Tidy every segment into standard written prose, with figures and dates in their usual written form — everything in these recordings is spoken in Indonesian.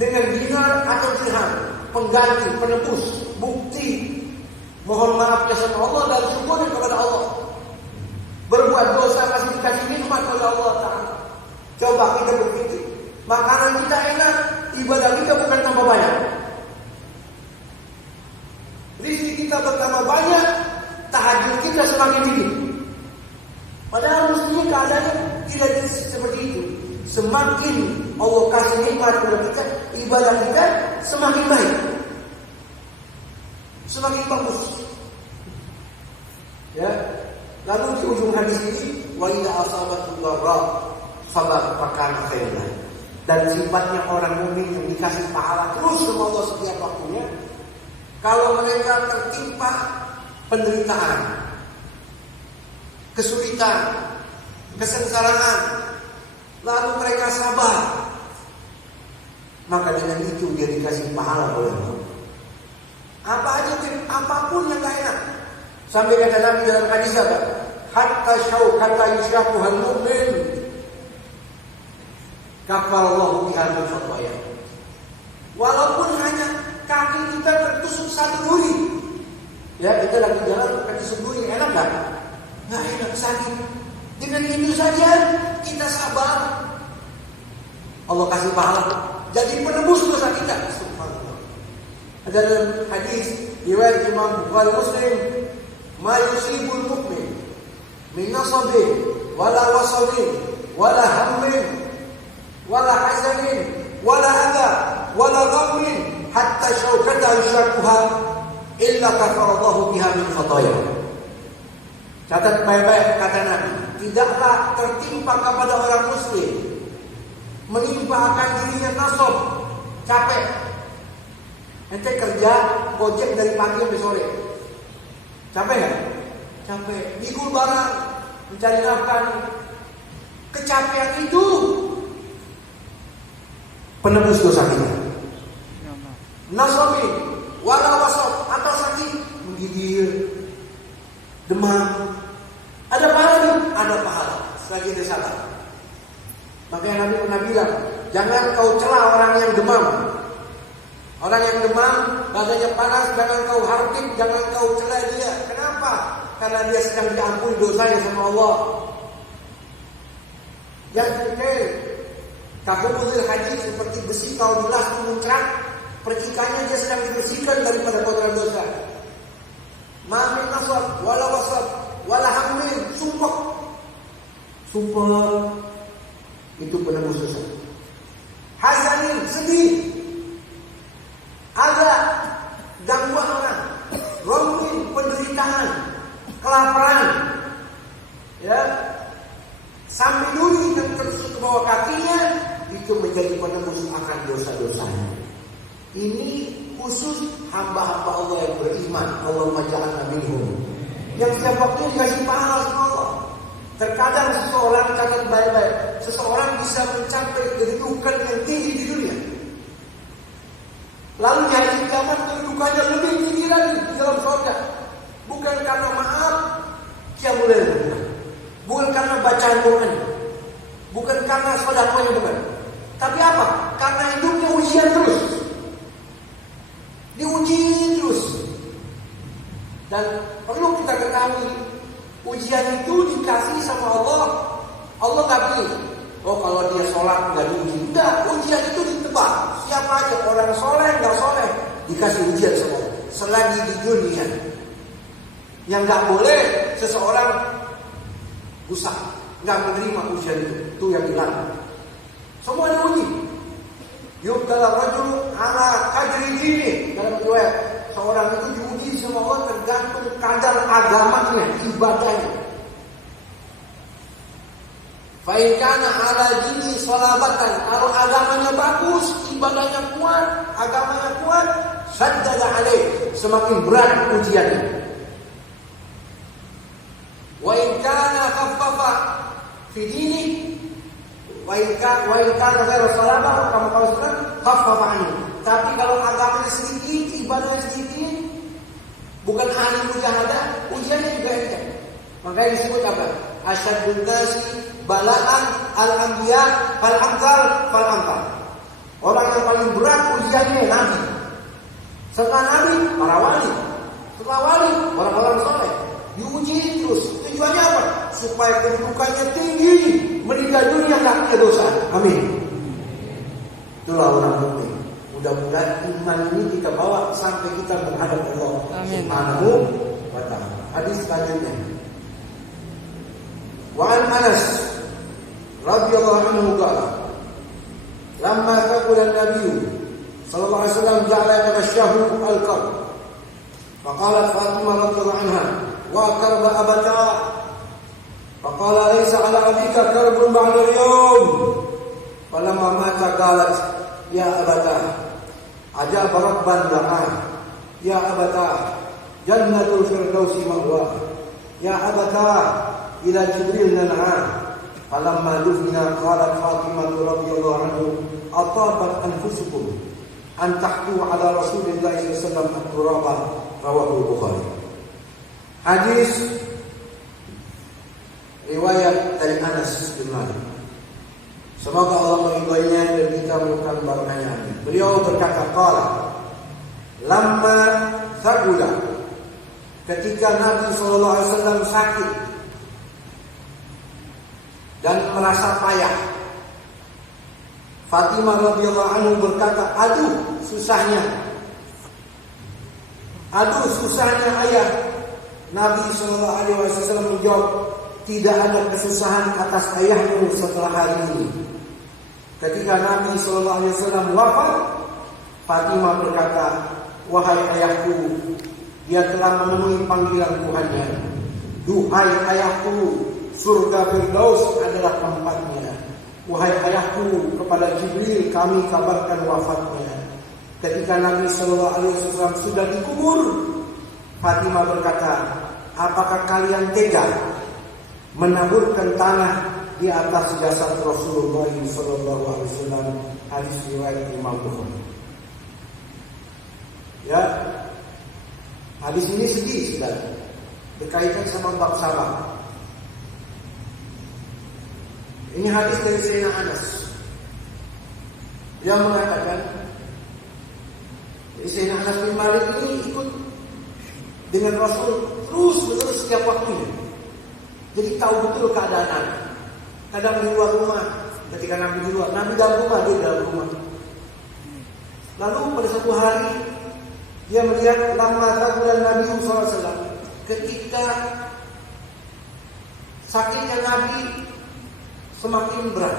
dengan dinar atau dirham, pengganti, penebus, bukti mohon maafnya sama Allah dan syukur kepada Allah. Berbuat dosa masih dikasih nikmat oleh Allah Ta'ala. Coba kita berpikir, makanan kita enak, ibadah kita bukan tambah banyak. Rizki kita bertambah banyak, tahajud kita semakin tinggi. Padahal mestinya keadaannya tidak seperti itu. Semakin Allah kasih nikmat kepada kita, ibadah kita semakin baik, semakin bagus. Ya. Lalu di ujung hadis ini, wa idza asabathu dharra sabar fakana khairan. Dan sifatnya orang mukmin yang dikasih pahala terus sama Allah setiap waktunya, kalau mereka tertimpa penderitaan, kesulitan, kesengsaraan, lalu mereka sabar, maka dengan itu dia dikasih pahala oleh Allah. Apa aja, apapun yang gak enak. Sampai kata Nabi dalam hadis apa? Hatta syaukata yusyakuhal mu'min kafarallahu biha min khataya. Walaupun hanya kaki kita tertusuk satu duri. Ya, kita lagi jalan tertusuk duri, enak gak? Gak enak, sakit. Dengan itu saja kita sabar, Allah kasih pahala. Jadi penebus dosa kita. Subhanallah. Ada dalam hadis riwayat Imam Bukhari Muslim, ma yusibul mu'min min nasabin wala wasabin wala hammin wala hazanin wala adha wala ghammin hatta syaukata yushakuha illa kafarallahu biha min khataya. Catat baik-baik kata Nabi, tidaklah tertimpa kepada orang muslim menimpa akan dirinya nasab, capek. Ente kerja gojek dari pagi sampai sore, capek nggak? Capek. Mikul barang, mencari nafkah. Kecapean itu penebus dosa kita. Nasabi, wala wasab, atau sakit, menggigil, demam. Ada pahala? Ada pahala. Selagi dia sabar. Makanya Nabi pernah bilang, jangan kau cela orang yang demam. Orang yang demam, badannya panas, jangan kau hardik, jangan kau cela dia. Kenapa? Karena dia sedang diampuni dosanya sama Allah. Yang ketiga, kahumul hadis seperti besi kau bilas memuncrat, percikannya dia sedang dibersihkan daripada kotoran dosa. Ma'min nasab, wala wasab, wala hammin, sumpah. Sumpah itu penebus dosa. Hazanin, sedih. Ada gangguan orang, rombin, penderitaan, kelaparan, ya, sampai duri dan terus ke bawah kakinya, itu menjadi penebus akan dosa-dosanya. Ini khusus hamba-hamba Allah yang beriman. Allahumma ja'alna minhum. Yang setiap waktu dikasih pahala sama Allah. Terkadang seseorang, catat baik-baik, seseorang bisa mencapai kedudukan yang tinggi di dunia. Lalu di hari kiamat kedudukannya lebih tinggi lagi di dalam surga. Bukan karena maaf, qiyamul lail, bukan karena bacaan Quran, bukan karena sedekahnya, bukan. Tapi apa? Karena hidupnya ujian terus, diuji terus. Dan perlu kita ketahui, ujian itu dikasih sama Allah. Allah gak pilih, oh kalau dia sholat gak diuji. Enggak, ujian itu ditebak. Siapa aja, orang soleh gak soleh, dikasih ujian sama Allah. Selagi di dunia. Yang gak boleh seseorang rusak, gak menerima ujian itu yang hilang. Semua diuji. Yubtala rajul ala qadri dini. Dalam riwayat, seorang itu diuji sama Allah tergantung kadar agamanya, ibadahnya. Fa in kana ala dini salabatan, kalau agamanya bagus, ibadahnya kuat, agamanya kuat, saddada alaih, semakin berat ujiannya. Wa in kana khaffafa fi dini, wa in kana ghairu salabah, kama qala Rasulullah, khaffafa anhu. Tapi kalau agamanya sedikit, ibadahnya sedikit, bukan ahli mujahadah, ujiannya juga enteng. Makanya disebut apa? Asyadun nasi bala'an al-anbiya fal-amthal fal-amthal. Orang yang paling berat ujiannya Nabi. Setelah Nabi, para wali. Setelah wali, orang-orang soleh. Diuji terus. Tujuannya apa? Supaya kedudukannya tinggi. Meninggal dunia nggak punya dosa. Amin. Itulah orang mukmin. Mudah-mudahan iman ini kita bawa sampai kita menghadap Allah Subhanahu wa ta'ala. Hadis selanjutnya. Wa an Anas radhiyallahu anhu qala lamma taqala an-nabiy sallallahu alaihi wasallam ja'ala yatashahu al-qarb. Faqalat Fatimah radhiyallahu anha wa karba abata. Faqala laysa 'ala abika karbun ba'da al-yawm. Falamma mata qalat ya abata ajaba rabban la'an ya abata jannatul firdausi ma'wa ya abata ila jibril nan'an. Falamma dufina qalat Fatimah radhiyallahu anhu atabat anfusukum an tahtu ala Rasulillah sallallahu alaihi wasallam at-turaba. Rawahu Bukhari. Hadis riwayat dari Anas bin Malik. Semoga Allah meridainya dan kita menemukan barakahnya. Beliau berkata, qala lamma thaqula, ketika Nabi sallallahu alaihi wasallam sakit dan merasa payah, Fatimah radhiyallahu anhu berkata, aduh susahnya ayah. Nabi sallallahu alaihi wasallam menjawab, tidak ada kesusahan atas ayahmu setelah hari ini. Ketika Nabi sallallahu alaihi wasallam wafat, Fatimah berkata, wahai ayahku, dia telah memenuhi panggilan Tuhannya. Duhai ayahku, surga Firdaus adalah tempatnya. Wahai ayahku, kepada Jibril kami kabarkan wafatnya. Ketika Nabi sallallahu alaihi wasallam sudah dikubur, Fatimah berkata, apakah kalian tega menaburkan tanah di atas jasad Rasulullah sallallahu alaihi wasallam? Hadis riwayat Imam Bukhari. Ya, hadis ini sedih sekali berkaitan sama bab sabar. Ini hadis dari Sayyidina Anas. Dia mengatakan, Sayyidina Anas bin Malik ini ikut dengan Rasul terus setiap waktunya. Jadi tahu betul keadaan Nabi. Kadang di luar rumah, ketika Nabi di luar, Nabi dalam rumah, dia dalam rumah. Lalu pada satu hari dia melihat lamma taqala Nabi sallallahu alaihi wasallam, ketika sakitnya Nabi semakin berat.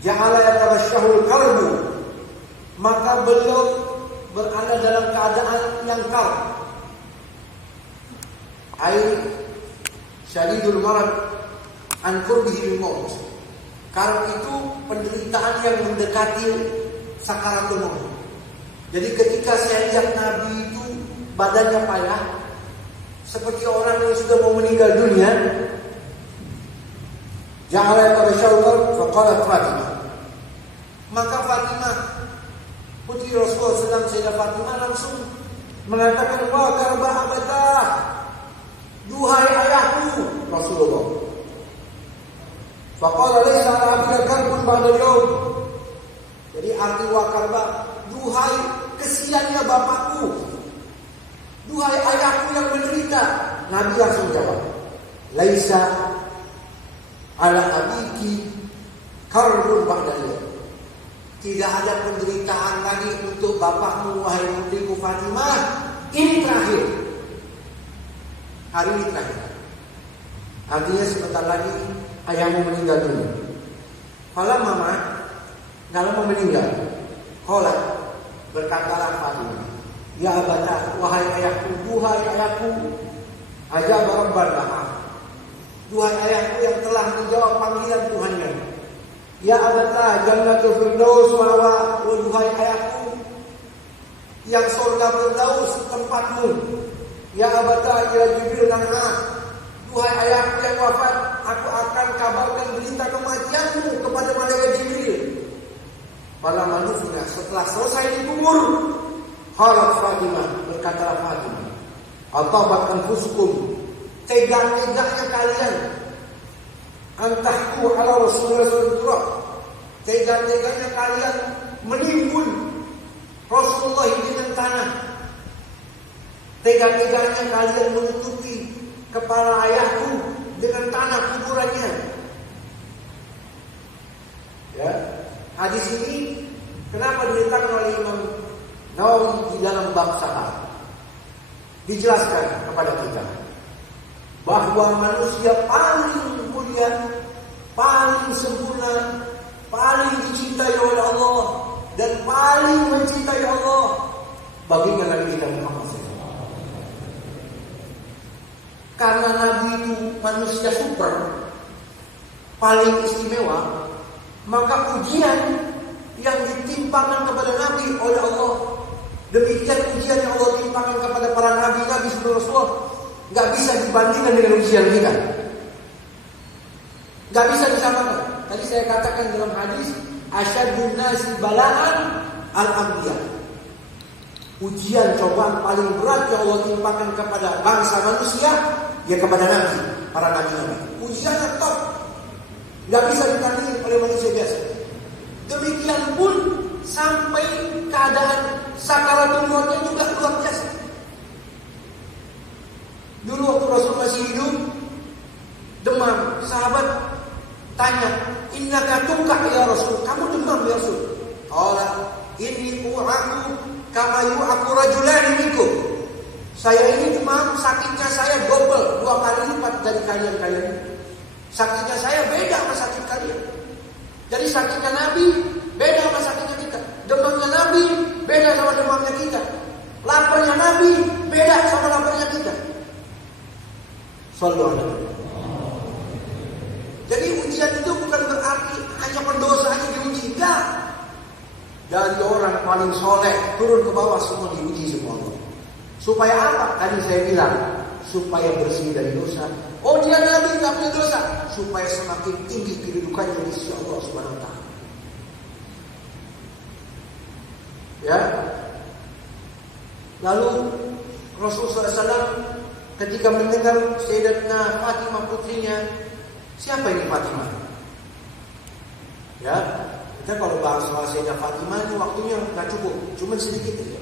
Ja'ala yatarashahul qalbu, maka beliau berada dalam keadaan yang kalb. Ai syadidul marad an qurbihi maut. Kalb itu penderitaan yang mendekati sakaratul maut. Jadi ketika saya lihat Nabi itu badannya payah seperti orang yang sudah mau meninggal dunia, ja'ala yatarashahul faqalat Fatimah. Maka Fatimah putri Rasulullah SAW, Sayyidah Fatimah langsung mengatakan, wa karba abadah, duhai ayahku Rasulullah. Faqala laysa ala abika karbun ba'da al-yawm. Jadi arti wa karba, duhai kesiannya bapakku, duhai ayahku yang menderita. Nabi langsung jawab, laisa ala abiki karbun ba'da al-yawm. Tidak ada penderitaan lagi untuk bapakmu, wahai putriku Fatimah. Ini terakhir. Hari ini terakhir. Artinya sebentar lagi ayahmu meninggal dunia. Kalau mama dalam meninggal, qolat, berkatalah Fatimah, ya abata, wahai ayahku, duhai ayahku, ajab rabbanah, duhai ayahku yang telah menjawab panggilan Tuhannya. Ya abata, jannatul firdaus ma'wa, duhai ayahku, yang surga Firdaus tempatmu. Ya abata, ila Jibril nan'ah, duhai ayahku yang wafat, aku akan kabarkan berita kematianmu kepada malaikat Jibril. Pada manusia setelah selesai dikubur, halat Fatimah, berkatalah Fatimah, atabat anfusukum, tega-teganya kalian, antahku ala Rasulullah sallallahu alaihi wasallam, tega-teganya kalian Tega-teganya kalian menutupi kepala ayahku dengan tanah kuburannya. Ya, hadis ini kenapa diletakkan oleh Imam Nawawi di dalam bab syahadat? Dijelaskan kepada kita bahwa manusia paling mulia, paling sempurna, paling dicintai oleh Allah dan paling mencintai Allah baginda Nabi kita Muhammad SAW. Karena Nabi itu manusia super, paling istimewa, maka ujian yang ditimpakan kepada Nabi oleh Allah, demikian ujian yang Allah timpakan kepada para nabi-nabi sebelum Rasulullah, nggak bisa dibandingkan dengan ujian kita, nggak bisa disamakan. Tadi saya katakan dalam hadis, asyadun nasi bala'an al-anbiya. Ujian cobaan paling berat yang Allah timpakan kepada bangsa manusia, ya kepada nabi, para nabi-nabi. Ujiannya top, nggak bisa ditandingi oleh manusia biasa. Demikian pun sampai keadaan sakaratul mautnya juga luar biasa. Dulu waktu Rasul masih hidup, demam, sahabat tanya, innaka tukak ya Rasul, kamu demam ya Rasul? Qala inni u'aku kama yu'aku rajulani minkum. Saya ini demam, sakitnya saya double, 2 kali lipat dari kalian-kalian. Sakitnya saya beda sama sakit kalian. Jadi sakitnya Nabi beda sama sakitnya kita. Demamnya Nabi beda sama demamnya kita. Laparnya Nabi beda sama laparnya kita. Sallallahu alaihi wasallam. Jadi ujian itu bukan berarti hanya pendosa aja diuji, enggak. Dari orang paling soleh turun ke bawah semua diuji semua. Supaya apa? Tadi saya bilang, supaya bersih dari dosa. Oh, dia Nabi nggak punya dosa, supaya semakin tinggi kedudukannya di sisi Allah Subhanahu wa taala. Ya. Lalu Rasulullah SAW ketika mendengar Sayyidatuna Fatimah putrinya, siapa ini Fatimah? Ya, kita kalau bahas soal Sayyidah Fatimah ini waktunya nggak cukup, cuma sedikit aja.